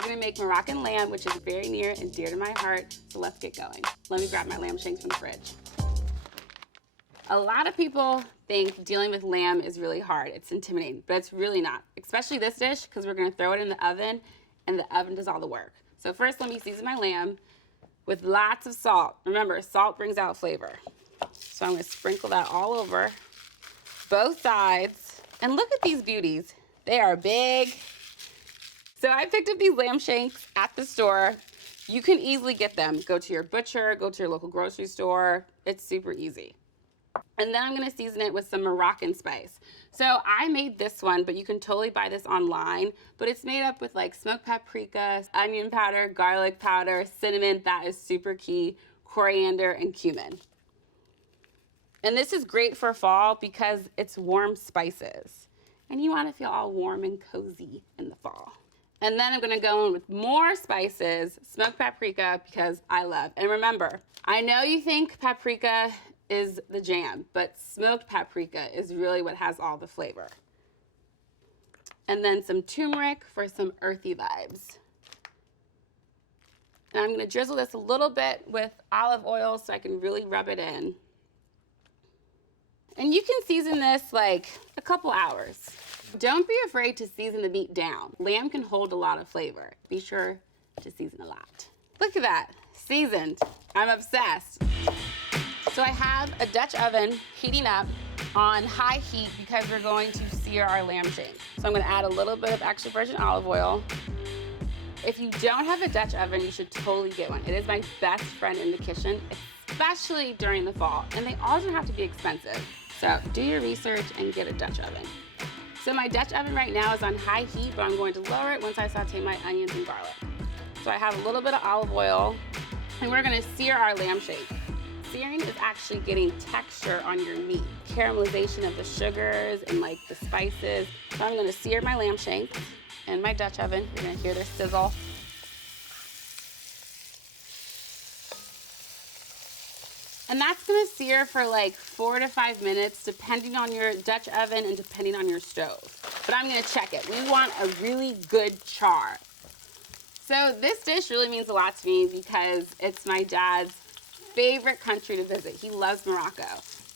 We're gonna make Moroccan lamb, which is very near and dear to my heart, so let's get going. Let me grab my lamb shanks from the fridge. A lot of people think dealing with lamb is really hard. It's intimidating, but it's really not, especially this dish, because we're gonna throw it in the oven, and the oven does all the work. So first, let me season my lamb with lots of salt. Remember, salt brings out flavor. So I'm gonna sprinkle that all over both sides. And look at these beauties. They are big. So I picked up these lamb shanks at the store. You can easily get them. Go to your butcher, go to your local grocery store. It's super easy. And then I'm gonna season it with some Moroccan spice. So I made this one, but you can totally buy this online, but it's made up with like smoked paprika, onion powder, garlic powder, cinnamon, that is super key, coriander, and cumin. And this is great for fall because it's warm spices. And you wanna feel all warm and cozy in the fall. And then I'm gonna go in with more spices, smoked paprika, because I love. And remember, I know you think paprika is the jam, but smoked paprika is really what has all the flavor. And then some turmeric for some earthy vibes. And I'm gonna drizzle this a little bit with olive oil so I can really rub it in. And you can season this like a couple hours. Don't be afraid to season the meat down. Lamb can hold a lot of flavor. Be sure to season a lot. Look at that, seasoned. I'm obsessed. So I have a Dutch oven heating up on high heat because we're going to sear our lamb shank. So I'm gonna add a little bit of extra virgin olive oil. If you don't have a Dutch oven, you should totally get one. It is my best friend in the kitchen, especially during the fall. And they all don't have to be expensive. So do your research and get a Dutch oven. So my Dutch oven right now is on high heat, but I'm going to lower it once I saute my onions and garlic. So I have a little bit of olive oil, and we're gonna sear our lamb shank. Searing is actually getting texture on your meat. Caramelization of the sugars and like the spices. So I'm gonna sear my lamb shank in my Dutch oven. You're gonna hear this sizzle. And that's gonna sear for like 4 to 5 minutes, depending on your Dutch oven and depending on your stove. But I'm gonna check it. We want a really good char. So this dish really means a lot to me because it's my dad's favorite country to visit. He loves Morocco.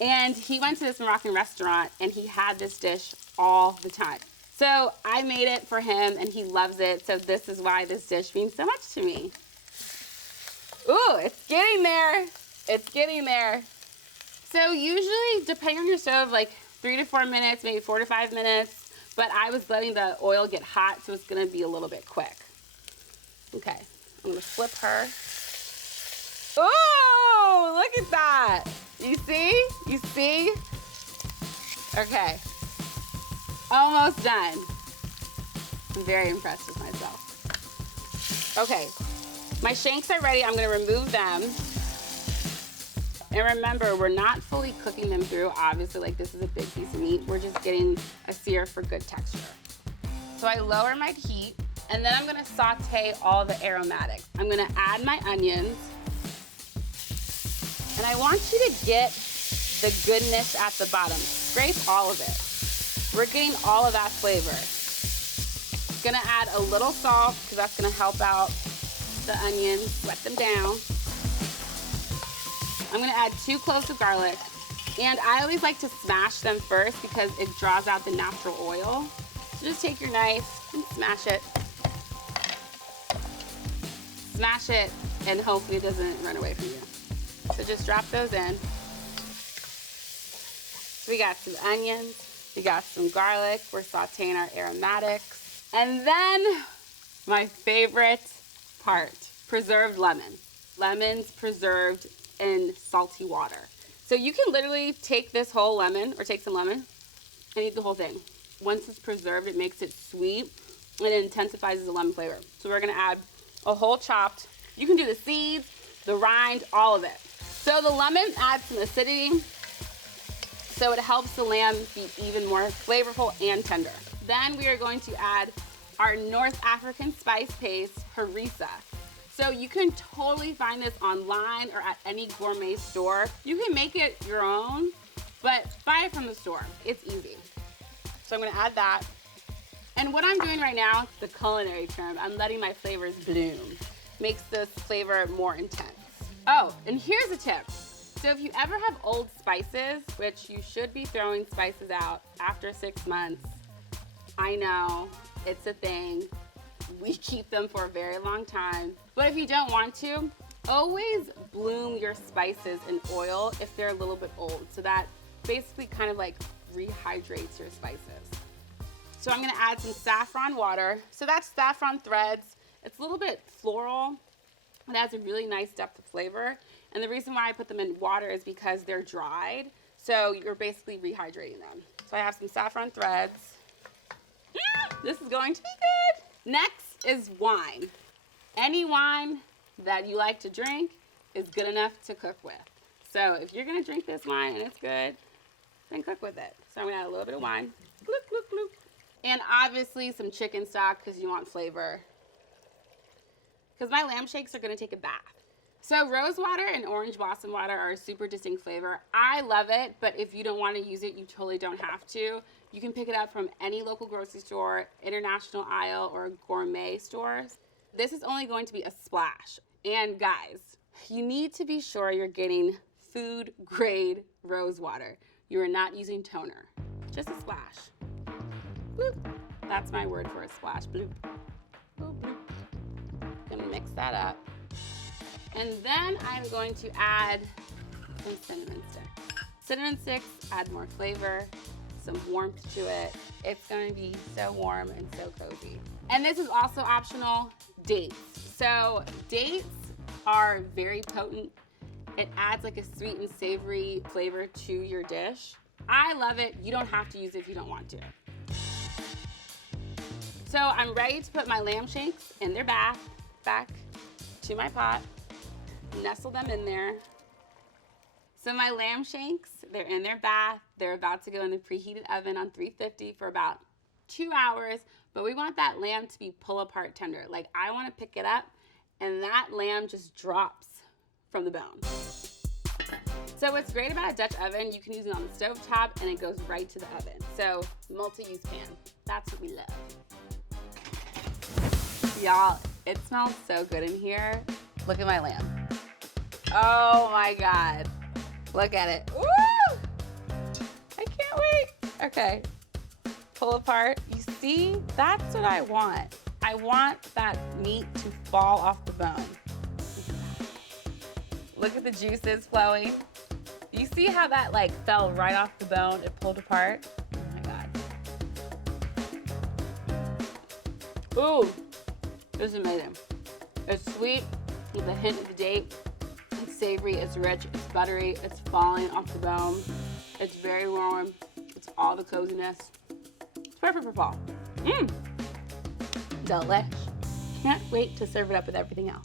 And he went to this Moroccan restaurant and he had this dish all the time. So I made it for him and he loves it. So this is why this dish means so much to me. Ooh, it's getting there. It's getting there. So usually, depending on your stove, like 3 to 4 minutes, maybe 4 to 5 minutes, but I was letting the oil get hot, so it's gonna be a little bit quick. Okay, I'm gonna flip her. Ooh, look at that. You see? You see? Okay, almost done. I'm very impressed with myself. Okay, my shanks are ready. I'm gonna remove them. And remember, we're not fully cooking them through. Obviously, like this is a big piece of meat. We're just getting a sear for good texture. So I lower my heat, and then I'm gonna saute all the aromatics. I'm gonna add my onions. And I want you to get the goodness at the bottom. Scrape all of it. We're getting all of that flavor. Gonna add a little salt, because that's gonna help out the onions, wet them down. I'm gonna add 2 cloves of garlic. And I always like to smash them first because it draws out the natural oil. So just take your knife and smash it. Smash it, and hopefully it doesn't run away from you. So just drop those in. We got some onions, we got some garlic, we're sauteing our aromatics. And then my favorite part, preserved lemon. Lemons preserved in salty water. So you can literally take this whole lemon, or take some lemon, and eat the whole thing. Once it's preserved, it makes it sweet, and it intensifies the lemon flavor. So we're gonna add a whole chopped, you can do the seeds, the rind, all of it. So the lemon adds some acidity, so it helps the lamb be even more flavorful and tender. Then we are going to add our North African spice paste, Harissa. So you can totally find this online or at any gourmet store. You can make it your own, but buy it from the store. It's easy. So I'm gonna add that. And what I'm doing right now, the culinary term, I'm letting my flavors bloom. Makes this flavor more intense. Oh, and here's a tip. So if you ever have old spices, which you should be throwing spices out after 6 months, I know, it's a thing. We keep them for a very long time. But if you don't want to, always bloom your spices in oil if they're a little bit old. So that basically kind of like rehydrates your spices. So I'm gonna add some saffron water. So that's saffron threads. It's a little bit floral. It adds a really nice depth of flavor. And the reason why I put them in water is because they're dried. So you're basically rehydrating them. So I have some saffron threads. This is going to be good. Next is wine. Any wine that you like to drink is good enough to cook with. So if you're gonna drink this wine and it's good, then cook with it. So I'm gonna add a little bit of wine. Gloop, gloop, gloop. And obviously some chicken stock because you want flavor. Because my lamb shakes are gonna take a bath. So rose water and orange blossom water are a super distinct flavor. I love it, but if you don't want to use it, you totally don't have to. You can pick it up from any local grocery store, international aisle, or gourmet stores. This is only going to be a splash. And guys, you need to be sure you're getting food grade rose water. You are not using toner, just a splash. Bloop. That's my word for a splash, bloop. Bloop, bloop. Gonna mix that up. And then I'm going to add some cinnamon sticks. Cinnamon sticks add more flavor, some warmth to it. It's going to be so warm and so cozy. And this is also optional, dates. So dates are very potent. It adds like a sweet and savory flavor to your dish. I love it. You don't have to use it if you don't want to. So I'm ready to put my lamb shanks in their bath, back to my pot. Nestle them in there. So my lamb shanks, they're in their bath. They're about to go in the preheated oven on 350 for about 2 hours, but we want that lamb to be pull apart tender. Like I want to pick it up and that lamb just drops from the bone. So what's great about a Dutch oven, you can use it on the stove top and it goes right to the oven. So multi-use pan, that's what we love. Y'all, it smells so good in here. Look at my lamb. Oh my God. Look at it. Woo! I can't wait. Okay. Pull apart. You see? That's what I want. I want that meat to fall off the bone. Look at the juices flowing. You see how that like fell right off the bone? It pulled apart. Oh my God. Ooh, this is amazing. It's sweet with a hint of the date. It's savory, it's rich, it's buttery, it's falling off the bone. It's very warm. It's all the coziness. It's perfect for fall. Delish. Can't wait to serve it up with everything else.